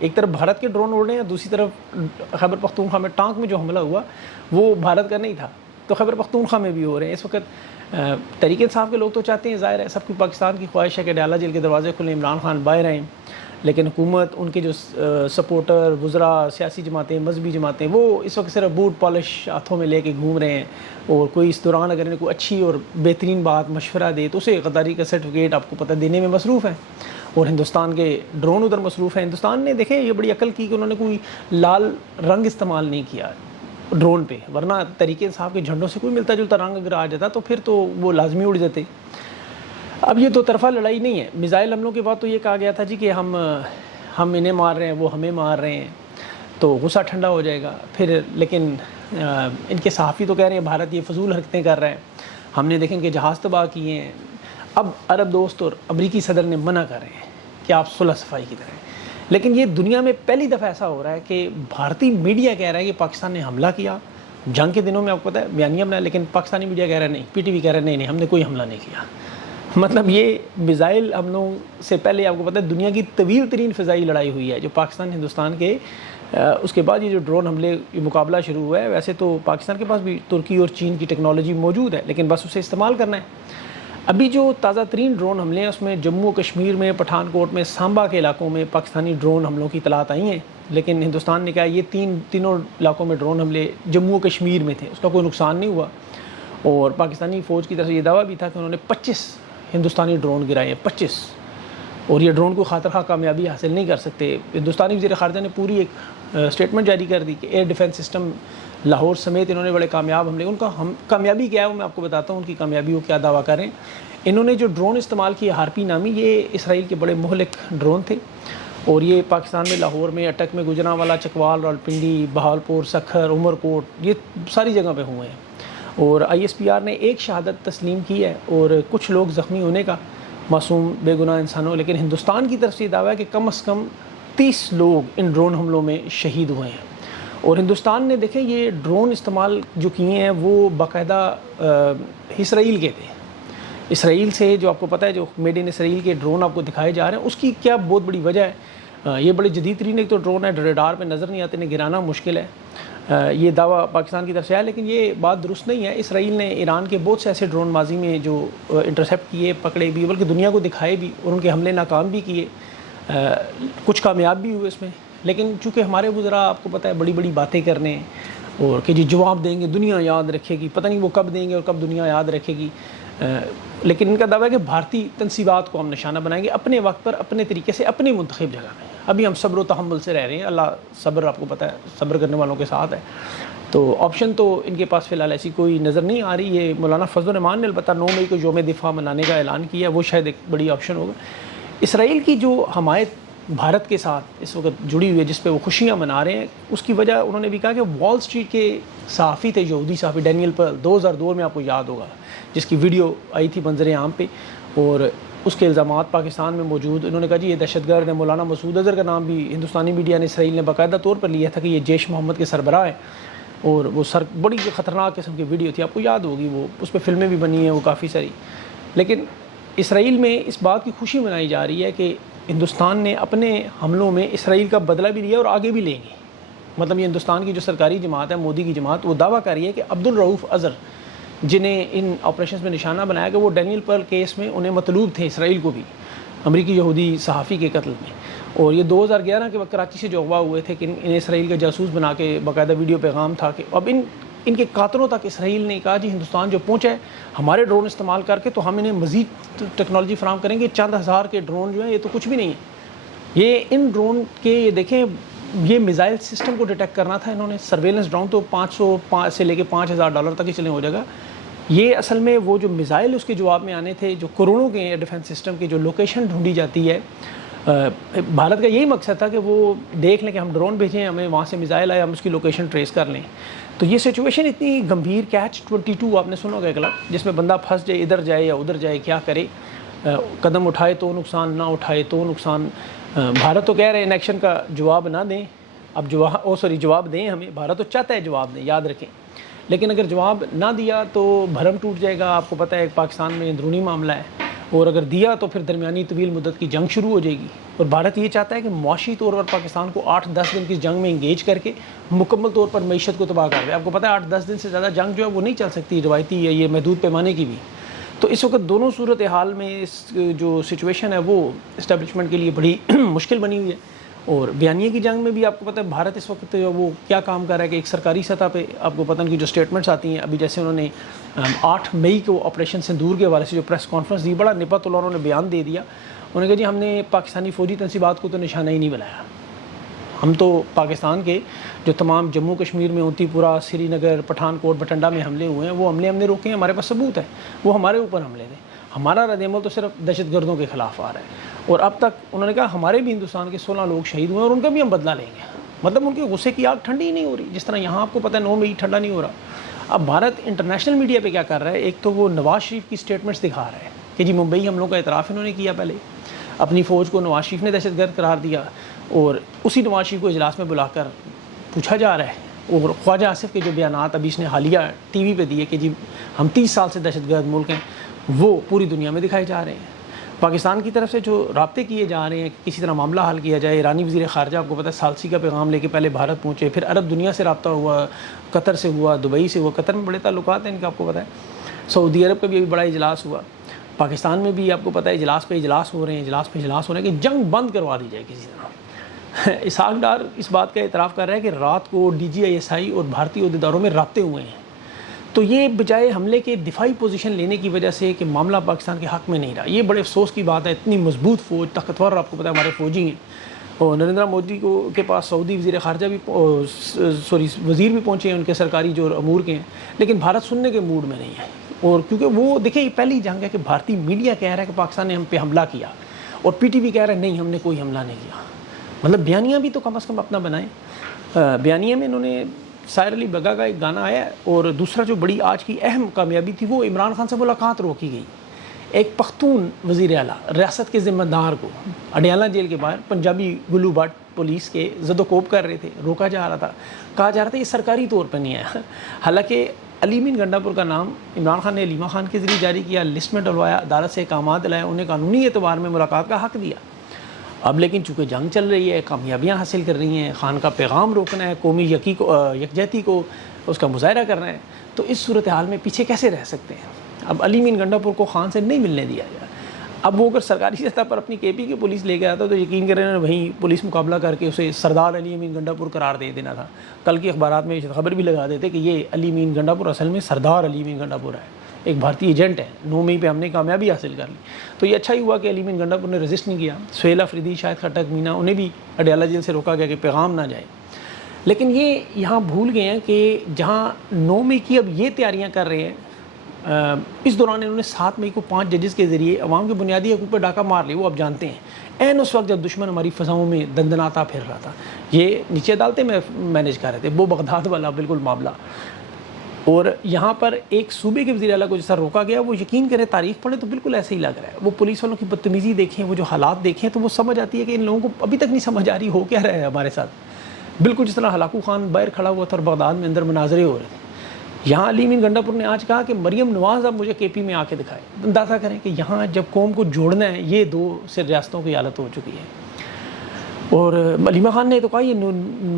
ایک طرف بھارت کے ڈرون اڑ رہے ہیں، دوسری طرف خیبر پختونخوا میں ٹانک میں جو حملہ ہوا وہ بھارت کا نہیں تھا، تو خیبر پختونخوا میں بھی ہو رہے ہیں اس وقت۔ تحریک انصاف کے لوگ تو چاہتے ہیں، ظاہر ہے سب کی پاکستان کی خواہش ہے کہ ڈالا جیل کے دروازے کھلیں، عمران خان باہر آئیں، لیکن حکومت، ان کے جو سپورٹر، وزراء، سیاسی جماعتیں، مذہبی جماعتیں، وہ اس وقت صرف بوٹ پالش ہاتھوں میں لے کے گھوم رہے ہیں، اور کوئی اس دوران اگر انہیں کوئی اچھی اور بہترین بات مشورہ دے تو اسے غداری کا سرٹیفکیٹ آپ کو پتہ دینے میں مصروف ہیں، اور ہندوستان کے ڈرون ادھر مصروف ہیں۔ ہندوستان نے دیکھیں یہ بڑی عقل کی کہ انہوں نے کوئی لال رنگ استعمال نہیں کیا ڈرون پہ، ورنہ تحریک انصاف کے جھنڈوں سے کوئی ملتا جلتا رنگ اگر آ جاتا تو پھر تو وہ لازمی اڑ جاتے۔ اب یہ دو طرفہ لڑائی نہیں ہے، میزائل حملوں کے بعد تو یہ کہا گیا تھا جی کہ ہم انہیں مار رہے ہیں، وہ ہمیں مار رہے ہیں، تو غصہ ٹھنڈا ہو جائے گا پھر، لیکن ان کے صحافی تو کہہ رہے ہیں بھارت یہ فضول حرکتیں کر رہے ہیں، ہم نے دیکھیں کہ جہاز تباہ کیے ہیں۔ اب عرب دوست اور امریکی صدر نے منع کر رہے ہیں کہ آپ صلح صفائی کی طرح، لیکن یہ دنیا میں پہلی دفعہ ایسا ہو رہا ہے کہ بھارتی میڈیا کہہ رہا ہے کہ پاکستان نے حملہ کیا جنگ کے دنوں میں، آپ کو پتہ ہے بیانیہ بنایا، لیکن پاکستانی میڈیا کہہ رہا ہے نہیں، پی ٹی وی کہہ رہا ہے نہیں ہم نے کوئی حملہ نہیں کیا۔ مطلب یہ میزائل حملوں سے پہلے آپ کو پتہ ہے دنیا کی طویل ترین فضائی لڑائی ہوئی ہے جو پاکستان ہندوستان کے، اس کے بعد یہ جو ڈرون حملے یہ مقابلہ شروع ہوا ہے۔ ویسے تو پاکستان کے پاس بھی ترکی اور چین کی ٹیکنالوجی موجود ہے، لیکن بس اسے استعمال کرنا ہے۔ ابھی جو تازہ ترین ڈرون حملے ہیں اس میں جموں و کشمیر میں، پٹھان کوٹ میں، سامبا کے علاقوں میں پاکستانی ڈرون حملوں کی اطلاعات آئی ہیں، لیکن ہندوستان نے کہا یہ تینوں علاقوں میں ڈرون حملے جموں و کشمیر میں تھے، اس کا کوئی نقصان نہیں ہوا، اور پاکستانی فوج کی طرف سے یہ دعویٰ بھی تھا کہ انہوں نے 25 ہندوستانی ڈرون گرائے ہیں، 25، اور یہ ڈرون کو خاطر خواہ کامیابی حاصل نہیں کر سکتے۔ ہندوستانی وزیر خارجہ نے پوری ایک اسٹیٹمنٹ جاری کر دی کہ ایئر ڈیفنس سسٹم لاہور سمیت انہوں نے بڑے کامیاب حملے، ان کا کامیابی کیا ہے وہ میں آپ کو بتاتا ہوں، ان کی کامیابی کو کیا دعویٰ کریں۔ انہوں نے جو ڈرون استعمال کیے ہارپی نامی، یہ اسرائیل کے بڑے مہلک ڈرون تھے، اور یہ پاکستان میں لاہور میں، اٹک میں، گجرانوالا، چکوال، راولپنڈی، بہاولپور، سکھر، عمر کوٹ، یہ ساری جگہ پہ ہوئے ہیں، اور آئی ایس پی آر نے ایک شہادت تسلیم کی ہے اور کچھ لوگ زخمی ہونے کا، معصوم بے گناہ انسانوں، لیکن ہندوستان کی طرف سے یہ دعویٰ ہے کہ کم از کم 30 لوگ ان ڈرون حملوں میں شہید ہوئے ہیں۔ اور ہندوستان نے دیکھیں یہ ڈرون استعمال جو کیے ہیں وہ باقاعدہ اسرائیل کے تھے، اسرائیل سے جو آپ کو پتہ ہے جو میڈ ان اسرائیل کے ڈرون آپ کو دکھائے جا رہے ہیں، اس کی کیا بہت بڑی وجہ ہے، یہ بڑے جدید ترین ایک تو ڈرون ہے، ریڈار پہ نظر نہیں آتے، انہیں گرانا مشکل ہے، یہ دعویٰ پاکستان کی طرف سے ہے، لیکن یہ بات درست نہیں ہے۔ اسرائیل نے ایران کے بہت سے ایسے ڈرون ماضی میں جو انٹرسیپٹ کیے، پکڑے بھی، بلکہ دنیا کو دکھائے بھی، اور ان کے حملے ناکام بھی کیے، کچھ کامیاب بھی ہوئے اس میں، لیکن چونکہ ہمارے وزراء آپ کو پتہ ہے بڑی بڑی باتیں کرنے ہیں، اور کہ جی جواب دیں گے دنیا یاد رکھے گی، پتہ نہیں وہ کب دیں گے اور کب دنیا یاد رکھے گی، لیکن ان کا دعویٰ ہے کہ بھارتی تنصیبات کو ہم نشانہ بنائیں گے اپنے وقت پر، اپنے طریقے سے، اپنی منتخب جگہ میں۔ ابھی ہم صبر و تحمل سے رہ رہے ہیں، اللہ صبر آپ کو پتہ ہے صبر کرنے والوں کے ساتھ ہے، تو آپشن تو ان کے پاس فی الحال ایسی کوئی نظر نہیں آ رہی۔ یہ مولانا فضل الرحمان نے البتہ 9 مئی کو یوم دفاع منانے کا اعلان کیا، وہ شاید ایک بڑی آپشن ہوگا۔ اسرائیل کی جو حمایت بھارت کے ساتھ اس وقت جڑی ہوئی ہے، جس پہ وہ خوشیاں منا رہے ہیں، اس کی وجہ انہوں نے بھی کہا کہ وال اسٹریٹ کے صحافی تھے، یہودی صحافی ڈینیل پرل، 2002 میں آپ کو یاد ہوگا، جس کی ویڈیو آئی تھی منظر عام پہ، اور اس کے الزامات پاکستان میں موجود، انہوں نے کہا جی یہ دہشت گرد ہے۔ مولانا مسعود اظہر کا نام بھی ہندوستانی میڈیا نے، اسرائیل نے باقاعدہ طور پر لیا تھا کہ یہ جیش محمد کے سربراہ ہیں، اور وہ بڑی خطرناک قسم کی ویڈیو تھی، آپ کو یاد ہوگی، وہ اس پہ فلمیں بھی بنی ہیں وہ کافی ساری۔ لیکن اسرائیل میں اس بات کی خوشی منائی جا رہی ہے کہ ہندوستان نے اپنے حملوں میں اسرائیل کا بدلہ بھی لیا اور آگے بھی لیں گے۔ مطلب یہ ہندوستان کی جو سرکاری جماعت ہے، مودی کی جماعت، وہ دعویٰ کر رہی ہے کہ عبدالرؤف اظہر، جنہیں ان آپریشنز میں نشانہ بنایا کہ وہ ڈینیل پرل کیس میں انہیں مطلوب تھے، اسرائیل کو بھی، امریکی یہودی صحافی کے قتل میں، اور یہ 2011 کے وقت کراچی سے جو اغوا ہوئے تھے کہ انہیں اسرائیل کا جاسوس بنا کے باقاعدہ ویڈیو پیغام تھا کہ اب ان کے قاتلوں تک اسرائیل نے کہا جی ہندوستان جو پہنچا ہے ہمارے ڈرون استعمال کر کے تو ہم انہیں مزید ٹیکنالوجی فراہم کریں گے، چند ہزار کے ڈرون جو ہیں یہ تو کچھ بھی نہیں ہے۔ یہ ان ڈرون کے یہ دیکھیں یہ میزائل سسٹم کو ڈیٹیکٹ کرنا تھا انہوں نے، سرویلنس ڈرون تو 500 سے لے کے $5000 تک ہی چلیں ہو جائے گا، یہ اصل میں وہ جو میزائل اس کے جواب میں آنے تھے جو کروڑوں کے ایئر ڈیفنس سسٹم کی جو لوکیشن ڈھونڈی جاتی ہے، بھارت کا یہی مقصد تھا کہ وہ دیکھ لیں کہ ہم ڈرون بھیجیں، ہمیں وہاں سے میزائل آئے، ہم اس کی لوکیشن ٹریس کر لیں۔ تو یہ سچویشن اتنی گمبھیر، کیچ 22 آپ نے سنا ہوگا اگلا، جس میں بندہ پھنس جائے، ادھر جائے یا ادھر جائے، کیا کرے، قدم اٹھائے تو نقصان، نہ اٹھائے تو نقصان۔ بھارت تو کہہ رہے ہیں انیکشن کا جواب نہ دیں، اب جواب دیں ہمیں، بھارت تو چاہتا ہے جواب دیں، یاد رکھیں، لیکن اگر جواب نہ دیا تو بھرم ٹوٹ جائے گا۔ آپ کو پتہ ہے ایک پاکستان میں اندرونی معاملہ ہے، اور اگر دیا تو پھر درمیانی طویل مدت کی جنگ شروع ہو جائے گی. اور بھارت یہ چاہتا ہے کہ معاشی طور پر پاکستان کو 8-10 دن کی جنگ میں انگیج کر کے مکمل طور پر معیشت کو تباہ کر دے. آپ کو پتہ ہے 8-10 دن سے زیادہ جنگ جو ہے وہ نہیں چل سکتی روایتی یا یہ محدود پیمانے کی بھی. تو اس وقت دونوں صورتحال میں اس جو سچویشن ہے وہ اسٹیبلشمنٹ کے لیے بڑی مشکل بنی ہوئی ہے. اور بیانیے کی جنگ میں بھی آپ کو پتہ ہے بھارت اس وقت وہ کیا کام کر رہا ہے کہ ایک سرکاری سطح پہ آپ کو پتہ ان کی جو اسٹیٹمنٹس آتی ہیں ابھی جیسے انہوں نے 8 مئی کو آپریشن سندور کے حوالے سے جو پریس کانفرنس دی بڑا نپا تولا انہوں نے بیان دے دیا. انہوں نے کہا جی ہم نے پاکستانی فوجی تنصیبات کو تو نشانہ ہی نہیں بنایا. ہم تو پاکستان کے جو تمام جموں کشمیر میں اونتی پورہ سری نگر پٹھان کوٹ بٹنڈا میں حملے ہوئے ہیں وہ ہم نے روکے ہیں. ہمارے پاس ثبوت ہے وہ ہمارے اوپر حملے تھے. ہمارا رد عمل تو صرف دہشت گردوں کے خلاف آ رہا ہے. اور اب تک انہوں نے کہا ہمارے بھی ہندوستان کے 16 لوگ شہید ہوئے اور ان کا بھی ہم بدلہ لیں گے. مطلب ان کے غصے کی آگ ٹھنڈی ہی نہیں ہو رہی. جس طرح یہاں آپ کو پتہ ہے 9 مئی ٹھنڈا نہیں ہو رہا. اب بھارت انٹرنیشنل میڈیا پہ کیا کر رہا ہے, ایک تو وہ نواز شریف کی سٹیٹمنٹس دکھا رہا ہے کہ جی ممبئی حملوں کا اعتراف انہوں نے کیا, پہلے اپنی فوج کو نواز شریف نے دہشت گرد قرار دیا اور اسی نواز شریف کو اجلاس میں بلا کر پوچھا جا رہا ہے. اور خواجہ آصف کے جو بیانات ابھی اس نے حالیہ ٹی وی پہ دیے کہ جی ہم 30 سال سے دہشت گرد ملک ہیں, وہ پوری دنیا میں دکھائے جا رہے ہیں. پاکستان کی طرف سے جو رابطے کیے جا رہے ہیں کہ کسی طرح معاملہ حل کیا جائے. ایرانی وزیر خارجہ آپ کو پتہ ہے ثالثی کا پیغام لے کے پہلے بھارت پہنچے, پھر عرب دنیا سے رابطہ ہوا, قطر سے ہوا, دبئی سے ہوا. قطر میں بڑے تعلقات ہیں ان کا آپ کو پتہ ہے. سعودی عرب کا بھی ابھی بڑا اجلاس ہوا. پاکستان میں بھی آپ کو پتہ ہے اجلاس پہ اجلاس ہو رہے ہیں, اجلاس پہ اجلاس ہو رہے ہیں کہ جنگ بند کروا دی جائے کسی طرح. اسحاق ڈار اس بات کا اعتراف کر رہا ہے کہ رات کو DGISI اور بھارتی عہدیداروں میں رابطے ہوئے ہیں. تو یہ بجائے حملے کے دفاعی پوزیشن لینے کی وجہ سے کہ معاملہ پاکستان کے حق میں نہیں رہا. یہ بڑے افسوس کی بات ہے. اتنی مضبوط فوج, طاقتور, آپ کو پتہ ہے ہمارے فوجی ہیں. اور نریندر مودی کے پاس سعودی وزیر خارجہ بھی وزیر بھی پہنچے ہیں ان کے سرکاری جو امور کے ہیں, لیکن بھارت سننے کے موڈ میں نہیں ہے. اور کیونکہ وہ دیکھیں یہ پہلی جنگ ہے کہ بھارتی میڈیا کہہ رہا ہے کہ پاکستان نے ہم پہ حملہ کیا اور PTV کہہ رہا ہے نہیں ہم نے کوئی حملہ نہیں کیا. مطلب بیانیہ بھی تو کم از کم اپنا بنائیں. بیانیہ میں انہوں نے سائر علی بگا کا ایک گانا آیا, اور دوسرا جو بڑی آج کی اہم کامیابی تھی وہ عمران خان سے ملاقات روکی گئی. ایک پختون وزیر اعلیٰ ریاست کے ذمہ دار کو اڈیالہ جیل کے باہر پنجابی گلو بٹ پولیس کے زد و کوب کر رہے تھے, روکا جا رہا تھا. کہا جا رہا تھا یہ سرکاری طور پر نہیں آیا. حالانکہ علی مین گنڈا پور کا نام عمران خان نے علیمہ خان کے ذریعے جاری کیا, لسٹ میں ڈلوایا, عدالت سے احکامات دلائے, انہیں قانونی اعتبار میں ملاقات کا حق دیا. اب لیکن چونکہ جنگ چل رہی ہے, کامیابیاں حاصل کر رہی ہیں, خان کا پیغام روکنا ہے, قومی یکجہتی کو اس کا مظاہرہ کرنا ہے, تو اس صورتحال میں پیچھے کیسے رہ سکتے ہیں. اب علی مین گنڈا پور کو خان سے نہیں ملنے دیا گیا. اب وہ اگر سرکاری سطح پر اپنی KP کی پولیس لے کے آتا تو یقین کریں وہیں پولیس مقابلہ کر کے اسے سردار علی مین گنڈا پور قرار دے دینا تھا. کل کے اخبارات میں خبر بھی لگا دیتے کہ یہ علی مین گنڈا پور اصل میں سردار علی مین گنڈا پور ہے, ایک بھارتی ایجنٹ ہے. 9 مئی پہ ہم نے کامیابی حاصل کر لی. تو یہ اچھا ہی ہوا کہ علی مین گنڈا پور نے رجسٹ نہیں کیا. سہیل آفریدی, شاہد خٹک, مینا, انہیں بھی اڈیالہ جیل سے روکا گیا کہ پیغام نہ جائے. لیکن یہ یہاں بھول گئے ہیں کہ جہاں 9 مئی کی اب یہ تیاریاں کر رہے ہیں, اس دوران انہوں نے 7 مئی کو 5 ججز کے ذریعے عوام کے بنیادی حقوق پہ ڈاکہ مار لیا. وہ اب جانتے ہیں عین اس وقت جب دشمن ہماری فضاؤں میں دندناتا پھر رہا تھا. یہ نیچے عدالتیں میں مینیج کر رہے تھے, وہ بغداد والا بالکل معاملہ. اور یہاں پر ایک صوبے کے وزیر اعلیٰ کو جیسا روکا گیا, وہ یقین کریں تاریخ پڑھے تو بالکل ایسے ہی لگ رہا ہے. وہ پولیس والوں کی بدتمیزی دیکھیں, وہ جو حالات دیکھیں تو وہ سمجھ آتی ہے کہ ان لوگوں کو ابھی تک نہیں سمجھ آ رہی ہو کیا رہا ہے ہمارے ساتھ. بالکل جس طرح ہلاکو خان باہر کھڑا ہوا تھا اور بغداد میں اندر مناظرے ہو رہے تھے. یہاں علی مین گنڈا پور نے آج کہا کہ مریم نواز اب مجھے KP میں آ کے دکھائے. اندازہ کریں کہ یہاں جب قوم کو جوڑنا ہے, یہ 2 ریاستوں کی حالت ہو چکی ہے. اور علیمہ خان نے تو کہا یہ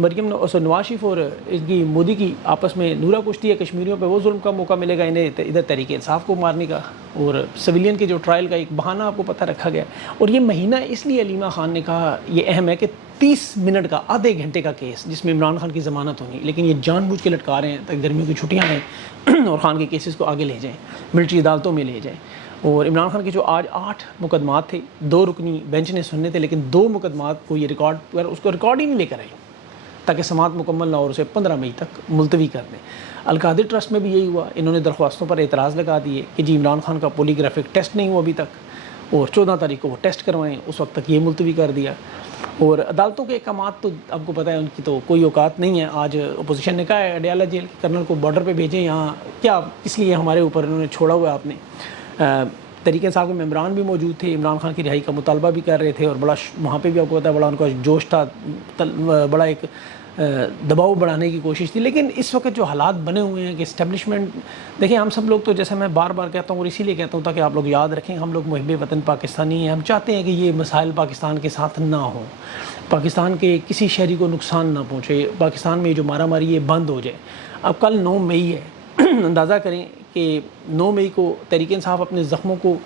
مریم نواز شریف اور اس کی مودی کی آپس میں نورا کشتی ہے, کشمیریوں پہ وہ ظلم کا موقع ملے گا, انہیں ادھر تحریک انصاف کو مارنے کا, اور سویلین کے جو ٹرائل کا ایک بہانہ آپ کو پتہ رکھا گیا. اور یہ مہینہ اس لیے علیمہ خان نے کہا یہ اہم ہے کہ 30 منٹ کا, آدھے گھنٹے کا کیس جس میں عمران خان کی ضمانت ہونی, لیکن یہ جان بوجھ کے لٹکا رہے ہیں تاکہ گرمیوں کی چھٹیاں ہیں اور خان کے کیسز کو آگے لے جائیں, ملٹری عدالتوں میں لے جائیں. اور عمران خان کے جو آج 8 مقدمات تھے, 2 رکنی بینچ نے سننے تھے, لیکن 2 مقدمات کو یہ اس کو ریکارڈ ہی نہیں لے کر آئی تاکہ سماعت مکمل نہ اور اسے 15 مئی تک ملتوی کر دیں. القادر ٹرسٹ میں بھی یہی ہوا, انہوں نے درخواستوں پر اعتراض لگا دیے کہ جی عمران خان کا پولیگرافک ٹیسٹ نہیں ہوا ابھی تک, اور 14 تاریخ کو وہ ٹیسٹ کروائیں, اس وقت تک یہ ملتوی کر دیا. اور عدالتوں کے احکامات تو آپ کو پتہ ہے ان کی تو کوئی اوقات نہیں ہے. آج اپوزیشن نے کہا ہے اڈیالہ جیل کے کرنل کو بارڈر پہ بھیجیں, یہاں کیا کس لیے ہمارے اوپر انہوں نے چھوڑا ہوا ہے آپ نے. تحریک انصاف کے ممبران بھی موجود تھے, عمران خان کی رہائی کا مطالبہ بھی کر رہے تھے, اور بڑا وہاں پہ بھی آپ کو پتہ ہے بڑا ان کا جوش تھا, بڑا ایک دباؤ بڑھانے کی کوشش تھی. لیکن اس وقت جو حالات بنے ہوئے ہیں کہ اسٹیبلشمنٹ، دیکھیں ہم سب لوگ تو جیسے میں بار بار کہتا ہوں اور اسی لیے کہتا ہوں تاکہ آپ لوگ یاد رکھیں، ہم لوگ محب وطن پاکستانی ہیں. ہم چاہتے ہیں کہ یہ مسائل پاکستان کے ساتھ نہ ہوں، پاکستان کے کسی شہری کو نقصان نہ پہنچے، پاکستان میں جو مارا ماری ہے بند ہو جائے. اب کل 9 مئی ہے، اندازہ کریں کہ 9 مئی کو تحریک انصاف اپنے زخموں کو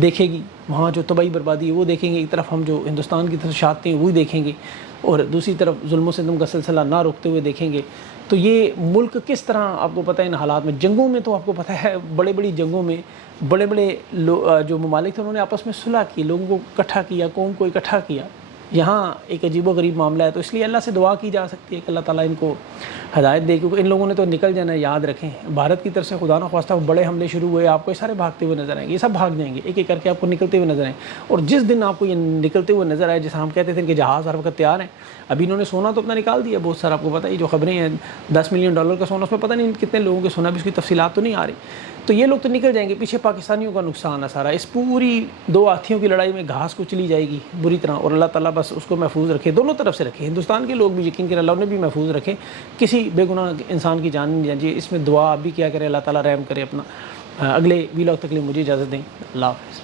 دیکھے گی، وہاں جو تباہی بربادی ہے وہ دیکھیں گے. ایک طرف ہم جو ہندوستان کی طرف شاہتے ہیں وہی دیکھیں گے، اور دوسری طرف ظلم و ستم کا سلسلہ نہ روکتے ہوئے دیکھیں گے. تو یہ ملک کس طرح، آپ کو پتہ ہے ان حالات میں، جنگوں میں تو آپ کو پتہ ہے بڑے بڑی جنگوں میں بڑے بڑے جو ممالک تھے انہوں نے آپس میں صلح کی، لوگوں کو اکٹھا کیا، قوم کو اکٹھا کیا. یہاں ایک عجیب و غریب معاملہ ہے. تو اس لیے اللہ سے دعا کی جا سکتی ہے کہ اللہ تعالیٰ ان کو ہدایت دے، کیونکہ ان لوگوں نے تو نکل جانا ہے. یاد رکھیں بھارت کی طرف سے خدا نہ خواستہ بڑے حملے شروع ہوئے، آپ کو یہ سارے بھاگتے ہوئے نظر آئیں گے، یہ سب بھاگ جائیں گے، ایک ایک کر کے آپ کو نکلتے ہوئے نظر آئیں. اور جس دن آپ کو یہ نکلتے ہوئے نظر آئے، جیسا ہم کہتے تھے کہ جہاز ہر وقت تیار ہیں، ابھی انہوں نے سونا تو اپنا نکال دیا بہت سارا. آپ کو پتہ ہے جو خبریں ہیں $10 ملین کا سونا، اس میں پتہ نہیں کتنے لوگوں کے سونا بھی، اس کی تفصیلات تو نہیں آ رہی. تو یہ لوگ تو نکل جائیں گے، پیچھے پاکستانیوں کا نقصان ہے سارا. اس پوری 2 ہاتھیوں کی لڑائی میں گھاس کو چلی جائے گی بری طرح، اور اللہ تعالیٰ بس اس کو محفوظ رکھے، دونوں طرف سے رکھے. ہندوستان کے لوگ بھی یقین کریں، اللہ انہیں بھی محفوظ رکھے، کسی بے گناہ انسان کی جان نہیں جائے. اس میں دعا آپ بھی کیا کرے، اللہ تعالیٰ رحم کرے اپنا. اگلے ویلاگ تک کے لیے مجھے اجازت دیں. اللہ حافظ.